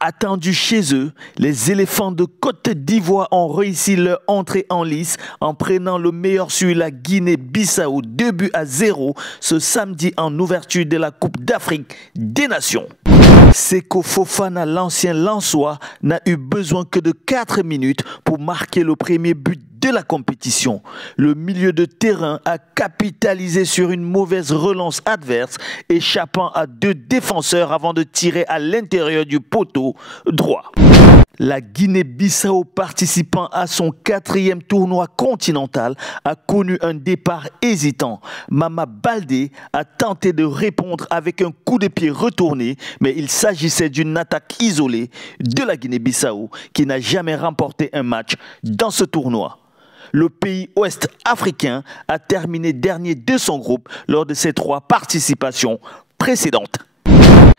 Attendus chez eux, les éléphants de Côte d'Ivoire ont réussi leur entrée en lice en prenant le meilleur sur la Guinée-Bissau 2-0 ce samedi en ouverture de la Coupe d'Afrique des Nations. Seko Fofana, l'ancien Lensois, n'a eu besoin que de 4 minutes pour marquer le premier but de la compétition. Le milieu de terrain a capitalisé sur une mauvaise relance adverse, échappant à 2 défenseurs avant de tirer à l'intérieur du poteau droit. La Guinée-Bissau, participant à son 4e tournoi continental, a connu un départ hésitant. Mama Baldé a tenté de répondre avec un coup de pied retourné, mais il s'agissait d'une attaque isolée de la Guinée-Bissau qui n'a jamais remporté un match dans ce tournoi. Le pays ouest-africain a terminé dernier de son groupe lors de ses 3 participations précédentes.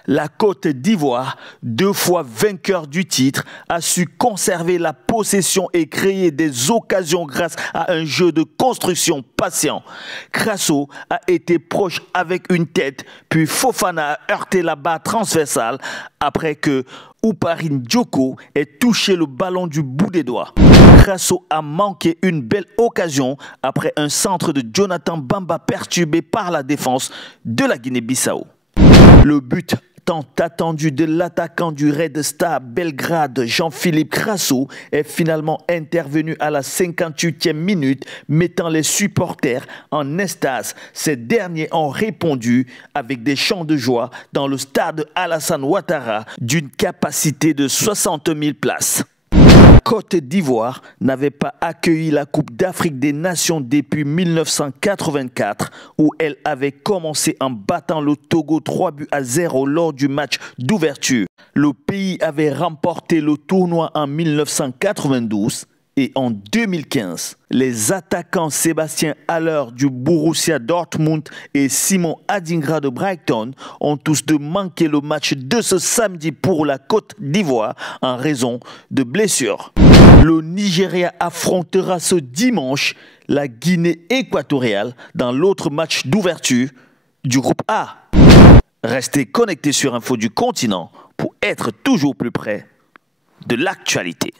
La Côte d'Ivoire, 2 fois vainqueur du titre, a su conserver la possession et créer des occasions grâce à un jeu de construction patient. Crasso a été proche avec une tête, puis Fofana a heurté la barre transversale après que Ouparine Djoko ait touché le ballon du bout des doigts. Crasso a manqué une belle occasion après un centre de Jonathan Bamba perturbé par la défense de la Guinée-Bissau. Le but tant attendu de l'attaquant du Red Star Belgrade, Jean-Philippe Crasso, est finalement intervenu à la 58e minute, mettant les supporters en extase. Ces derniers ont répondu avec des chants de joie dans le stade Alassane Ouattara d'une capacité de 60 000 places. Côte d'Ivoire n'avait pas accueilli la Coupe d'Afrique des Nations depuis 1984, où elle avait commencé en battant le Togo 3-0 lors du match d'ouverture. Le pays avait remporté le tournoi en 1992 et en 2015. Les attaquants Sébastien Haller du Borussia Dortmund et Simon Adingra de Brighton ont tous deux manqué le match de ce samedi pour la Côte d'Ivoire en raison de blessures. Le Nigeria affrontera ce dimanche la Guinée équatoriale dans l'autre match d'ouverture du groupe A. Restez connectés sur Info du Continent pour être toujours plus près de l'actualité.